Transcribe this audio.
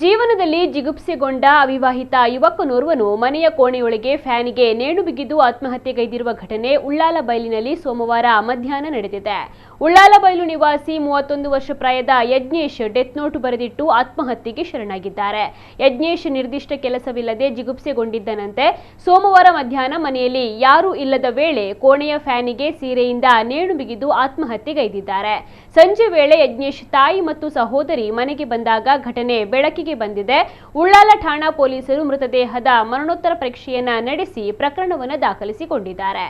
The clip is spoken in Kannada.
ಜೀವನದಲ್ಲಿ ಜಿಗುಪ್ಸೆಗೊಂಡ ಅವಿವಾಹಿತ ಯುವಕನೋರ್ವನು ಮನೆಯ ಕೋಣೆಯೊಳಗೆ ಫ್ಯಾನಿಗೆ ನೇಣು ಬಿಗಿದು ಆತ್ಮಹತ್ಯೆಗೈದಿರುವ ಘಟನೆ ಉಳ್ಳಾಲಬೈಲಿನಲ್ಲಿ ಸೋಮವಾರ ಮಧ್ಯಾಹ್ನ ನಡೆದಿದೆ. ಉಳ್ಳಾಲಬೈಲು ನಿವಾಸಿ 31 ವರ್ಷ ಪ್ರಾಯದ ಯಜ್ಞೇಶ್ ಡೆತ್ ನೋಟ್ ಬರೆದಿಟ್ಟು ಆತ್ಮಹತ್ಯೆಗೆ ಶರಣಾಗಿದ್ದಾರೆ. ಯಜ್ಞೇಶ್ ನಿರ್ದಿಷ್ಟ ಕೆಲಸವಿಲ್ಲದೆ ಜಿಗುಪ್ಸೆಗೊಂಡಿದ್ದನಂತೆ. ಸೋಮವಾರ ಮಧ್ಯಾಹ್ನ ಮನೆಯಲ್ಲಿ ಯಾರೂ ಇಲ್ಲದ ವೇಳೆ ಕೋಣೆಯ ಫ್ಯಾನಿಗೆ ಸೀರೆಯಿಂದ ನೇಣು ಬಿಗಿದು ಆತ್ಮಹತ್ಯೆಗೈದಿದ್ದಾರೆ. ಸಂಜೆ ವೇಳೆ ಯಜ್ಞೇಶ್ ತಾಯಿ ಮತ್ತು ಸಹೋದರಿ ಮನೆಗೆ ಬಂದಾಗ ಘಟನೆ ಬೆಳಕಿಗೆ ಬಂದಿದೆ. ಉಳ್ಳಾಲ ಠಾಣಾ ಪೊಲೀಸರು ಮೃತದೇಹದ ಮರಣೋತ್ತರ ಪರೀಕ್ಷೆಯನ್ನ ನಡೆಸಿ ಪ್ರಕರಣವನ್ನು ದಾಖಲಿಸಿಕೊಂಡಿದ್ದಾರೆ.